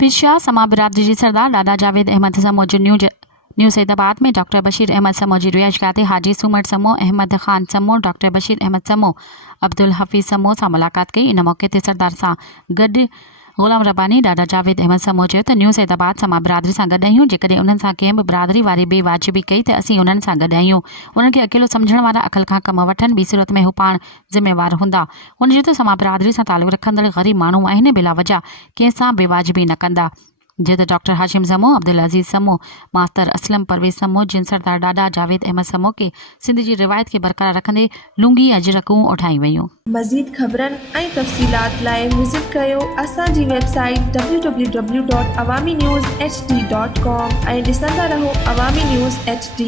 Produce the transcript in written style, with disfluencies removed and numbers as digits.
पिछा समा बिरादरी जी सरदार डाडा जावेद अहमद समो जो न्यू सैदाबाद में डॉक्टर बशीर अहमद समो जी रिहाइशगाह ते हाजी सुमर समो, अहमद खान समो, डॉक्टर बशीर अहमद समो, अब्दुल हफीज़ समो सां मुलाक़ात कई। इन मौके ते सरदार सां गॾु ग़ुलाम रब्बानी डाडा जावेद अहमद समो चयो त न्यू सैदाबाद समा बिरादरी सां गॾु आहियूं। जेकॾहिं उन्हनि सां कंहिं बि बिरादरी वारी बेवाजिबी कई त असीं उन्हनि सां गॾु आहियूं। उन्हनि खे अकेलो सम्झण वारा अक़ल खां कम वठनि, ॿी सूरत में हू पाण ज़िम्मेवार हूंदा। हुन चयो त समा बिरादरी सां तालुक़ रखंदड़ ग़रीब माण्हू आहिनि, बिला वजह कंहिं सां बेवाजिबी न कंदा। जीअं त डॉक्टर हाशिम समो, अब्दुल अज़ीज़ समो, मास्तर असलम परवेज़ समो, जिन सरदार डाडा जावेद अहमद समो के सिंध जी रिवायत खे बरक़रार रखंदे लुंगी अजरकूं उठाई वयूं। मज़ीद ख़बरनि ऐं तफ़सीलात लाइ विज़िट कयो असांजी वेबसाइट www.awamiNewsHD.com ऐं ॾिसंदा रहो अवामी न्यूज़ HD।